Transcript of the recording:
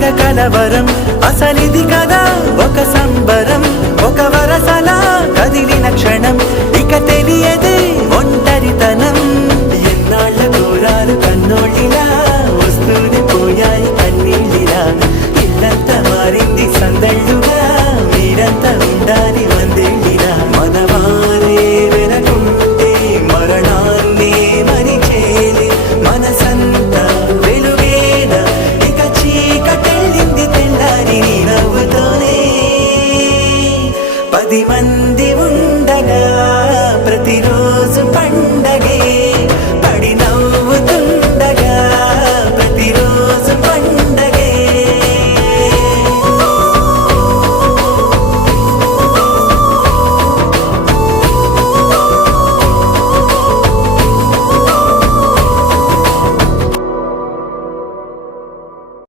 తెగ కలవరం అసలిది కదా ఒక సంబరం ఒక వరసలా కదిలిన క్షణం ఇక తెలియదే